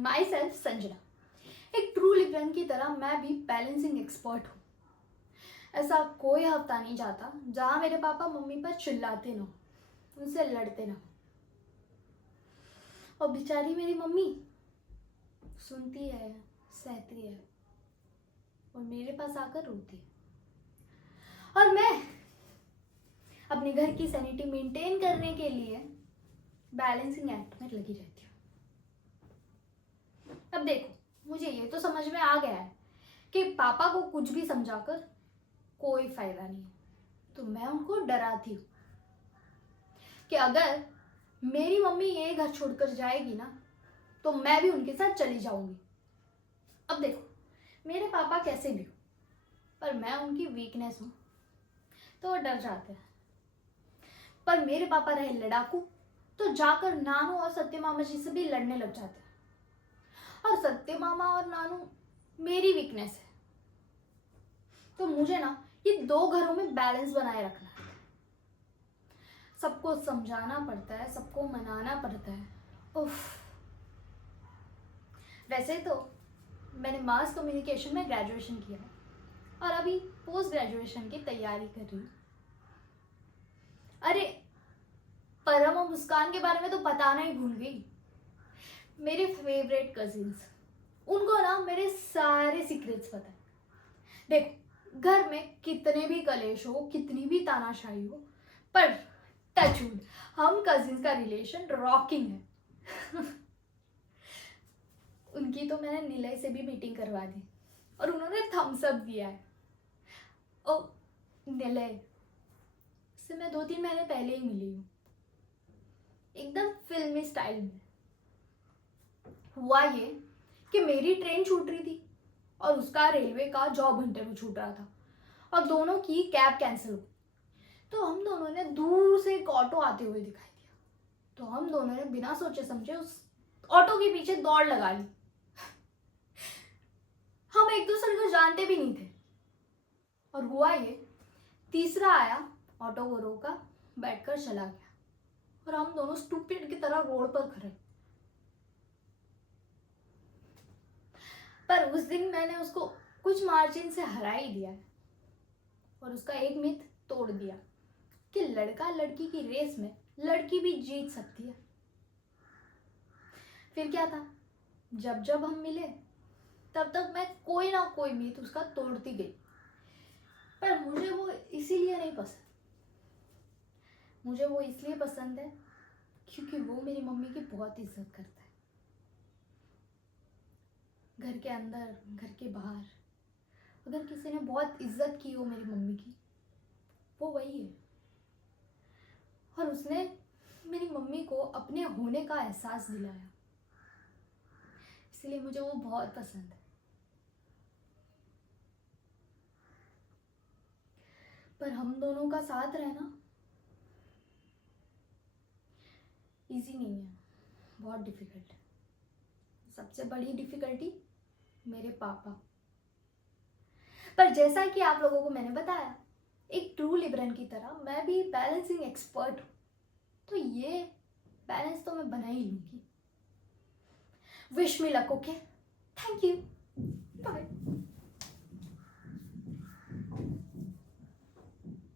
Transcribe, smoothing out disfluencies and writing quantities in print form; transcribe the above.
My self Sanjana. एक true Libran की तरह मैं भी बैलेंसिंग एक्सपर्ट हूँ। ऐसा कोई हफ्ता नहीं जाता जहाँ मेरे पापा मम्मी पर चिल्लाते ना हो, उनसे लड़ते ना हो। और बेचारी मेरी मम्मी सुनती है, सहती है और मेरे पास आकर रोती है। और मैं अपने घर की सैनिटी मेंटेन करने के लिए बैलेंसिंग एक्ट में लगी रहती हूँ। अब देखो, मुझे ये तो समझ में आ गया है कि पापा को कुछ भी समझाकर कोई फायदा नहीं है, तो मैं उनको डराती हूँ कि अगर मेरी मम्मी ये घर छोड़कर जाएगी ना तो मैं भी उनके साथ चली जाऊंगी। अब देखो, मेरे पापा कैसे भी हो, पर मैं उनकी वीकनेस हूँ तो वो डर जाते हैं। पर मेरे पापा रहे लड़ाकू तो जाकर नानू और सत्य मामा जी से भी लड़ने लग जाते हैं। और सत्य मामा और नानू मेरी वीकनेस है, तो मुझे ना ये दो घरों में बैलेंस बनाए रखना है। सबको समझाना पड़ता है, सबको मनाना पड़ता है। उफ। वैसे तो मैंने मास कम्युनिकेशन में ग्रेजुएशन किया है और अभी पोस्ट ग्रेजुएशन की तैयारी कर रही हूँ। अरे, परम और मुस्कान के बारे में तो बताना ही भूल गई। मेरे फेवरेट कजिन्स, उनको ना मेरे सारे सीक्रेट्स पता है। देखो, घर में कितने भी कलेश हो, कितनी भी तानाशाही हो, पर टचवुड हम कजिन्स का रिलेशन रॉकिंग है। उनकी तो मैंने निलय से भी मीटिंग करवा दी और उन्होंने थम्स अप दिया है। ओ निलय से मैं 2-3 महीने पहले ही मिली हूँ, एकदम फिल्मी स्टाइल में। हुआ ये कि मेरी ट्रेन छूट रही थी और उसका रेलवे का जॉब घंटे में छूट रहा था और दोनों की कैब कैंसिल हो, तो हम दोनों ने दूर से एक ऑटो आते हुए दिखाई दिया, तो हम दोनों ने बिना सोचे समझे उस ऑटो के पीछे दौड़ लगा ली। हम एक दूसरे को जानते भी नहीं थे। और हुआ ये, तीसरा आया, ऑटो को रोका, बैठकर चला गया और हम दोनों स्टूपिड की तरह रोड पर खड़े। पर उस दिन मैंने उसको कुछ मार्जिन से हरा ही दिया है और उसका एक मिथ तोड़ दिया कि लड़का लड़की की रेस में लड़की भी जीत सकती है। फिर क्या था, जब जब हम मिले तब तक मैं कोई ना कोई मिथ उसका तोड़ती गई। पर मुझे वो इसीलिए नहीं पसंद, मुझे वो इसलिए पसंद है क्योंकि वो मेरी मम्मी की बहुत इज्जत करता है। घर के अंदर, घर के बाहर, अगर किसी ने बहुत इज्जत की हो मेरी मम्मी की, वो वही है। और उसने मेरी मम्मी को अपने होने का एहसास दिलाया, इसलिए मुझे वो बहुत पसंद है। पर हम दोनों का साथ रहना इजी नहीं है, बहुत डिफिकल्ट है। सबसे बड़ी डिफिकल्टी मेरे पापा। पर जैसा कि आप लोगों को मैंने बताया, एक ट्रू लिब्रन की तरह मैं भी बैलेंसिंग एक्सपर्ट हूँ, तो ये बैलेंस तो मैं बना ही लूंगी। Wish me luck. Okay, thank you, bye.